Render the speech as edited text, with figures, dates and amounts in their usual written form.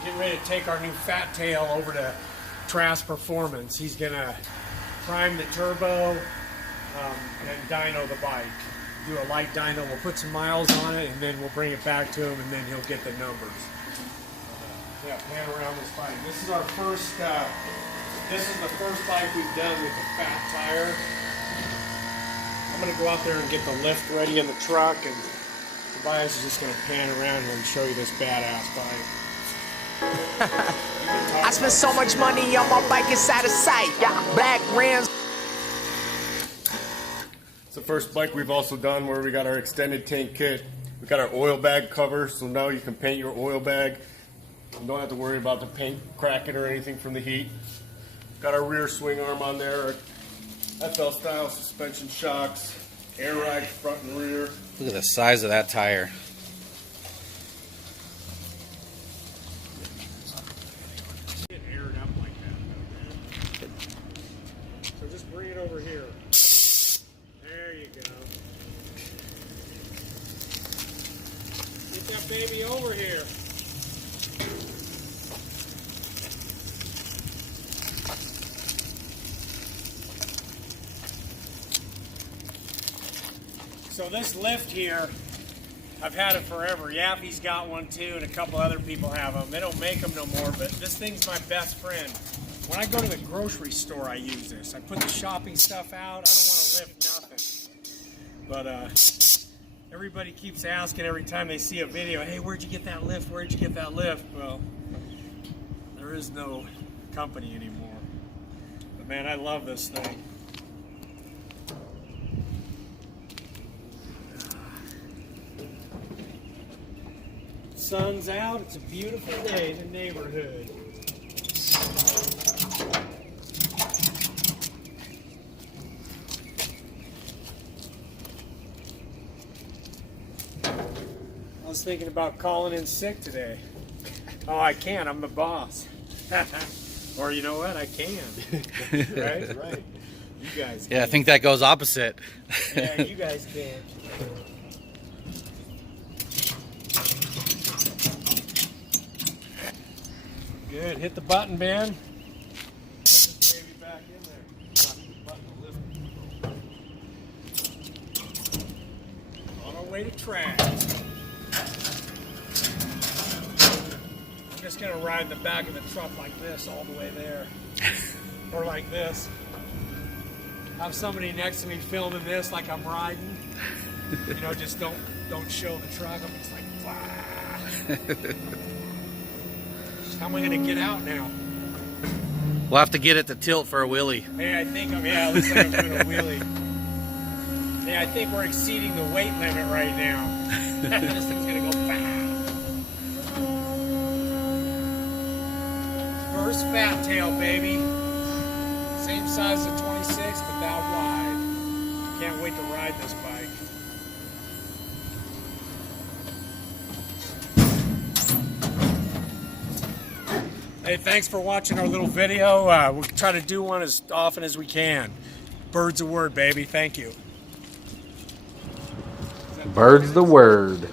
we're getting ready to take our new Fat Tail over to Trask Performance. He's going to prime the turbo and dyno the bike. Do a light dyno, we'll put some miles on it, and then we'll bring it back to him, and then he'll get the numbers. Yeah, pan around this bike. This is our first, this is the first bike we've done with the fat tire. I'm going to go out there and get the lift ready in the truck, and Tobias is just going to pan around here and show you this badass bike. I spent so much money on my bike, it's out of sight. Yeah, black rims. It's the first bike we've also done where we got our extended tank kit. We got our oil bag cover, so now you can paint your oil bag. You don't have to worry about the paint cracking or anything from the heat. Got our rear swing arm on there, our FL style suspension shocks, air ride front and rear. Look at the size of that tire. Get aired up like that, man. So just bring it over here. There you go. Get that baby over here. So this lift here, I've had it forever. Yappy's got one too, and a couple other people have them. They don't make them no more, but this thing's my best friend. When I go to the grocery store, I use this. I put the shopping stuff out. I don't want to lift nothing. But everybody keeps asking every time they see a video, hey, where'd you get that lift? Where'd you get that lift? Well, there is no company anymore. But man, I love this thing. Sun's out, it's a beautiful day in the neighborhood. I was thinking about calling in sick today. Oh, I can, I'm the boss. Or you know what, I can. Right? Right. You guys can. Yeah, I think that goes opposite. Yeah, you guys can. Good. Hit the button, Ben. Put this baby back in there. Hit the button to lift it. On our way to track. I'm just going to ride the back of the truck like this all the way there. Or like this. Have somebody next to me filming this like I'm riding. You know, just don't show the truck. I'm just like, wow. How am I going to get out now? We'll have to get it to tilt for a wheelie. Hey, I think it looks like I'm doing a wheelie. Hey, I think we're exceeding the weight limit right now. This thing's going to go fast. First Fat Tail, baby. Same size as a 26, but that wide. Can't wait to ride this bike. Hey, thanks for watching our little video. We'll try to do one as often as we can. Bird's the word, baby. Thank you. Bird's the word.